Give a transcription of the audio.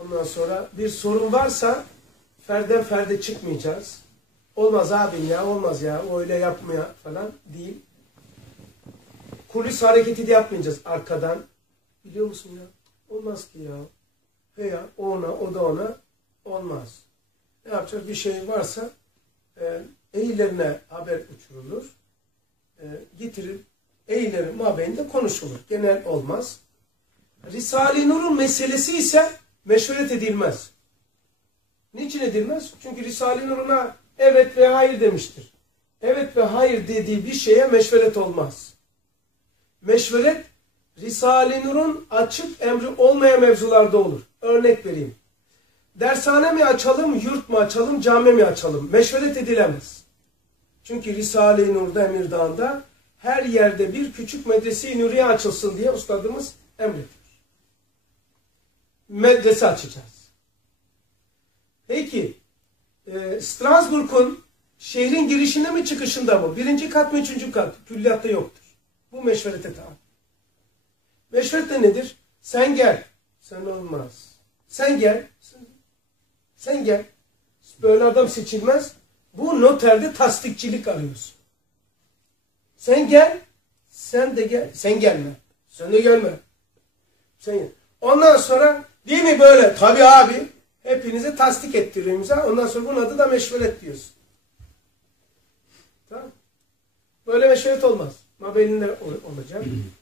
Ondan sonra bir sorun varsa ferden ferde çıkmayacağız. Olmaz abim ya olmaz ya o öyle yapmaya falan değil. Kulis hareketi de yapmayacağız arkadan. Biliyor musun ya? Olmaz ki ya. He ya o ona o da ona olmaz. Ne yapacağız? Bir şey varsa e, eğilerine haber uçurulur. E, getirir eğilerin mabeyinde konuşulur. Genel olmaz. Risale-i Nur'un meselesi ise meşveret edilmez. Niçin edilmez? Çünkü Risale-i Nur'una evet ve hayır demiştir. Evet ve hayır dediği bir şeye meşveret olmaz. Meşveret Risale-i Nur'un açık emri olmayan mevzularda olur. Örnek vereyim. Dershane mi açalım, yurt mu açalım, cami mi açalım? Meşveret edilemez. Çünkü Risale-i Nur'da Emirdağ'da her yerde bir küçük medrese-i nuriye açılsın diye ustadımız emrediyor. Medrese açacağız. Peki, e, Strasbourg'un şehrin girişinde mi çıkışında mı? Birinci kat mı, üçüncü kat? Külliyatta yoktur. Bu meşverete tabi. Meşveret de nedir? Sen gel. Sen olmaz. Sen gel. Sen, sen gel. Böyle adam seçilmez. Bu noterde tasdikçilik arıyorsun. Sen gel. Sen de gel. Sen gelme. Sen de gelme. Sen gel. Ondan sonra değil mi böyle? Tabii abi. Hepinize tasdik ettiriyor imza. Ondan sonra bunun adı da meşveret diyorsun. Tamam Böyle meşveret olmaz. Mabelinde olacak.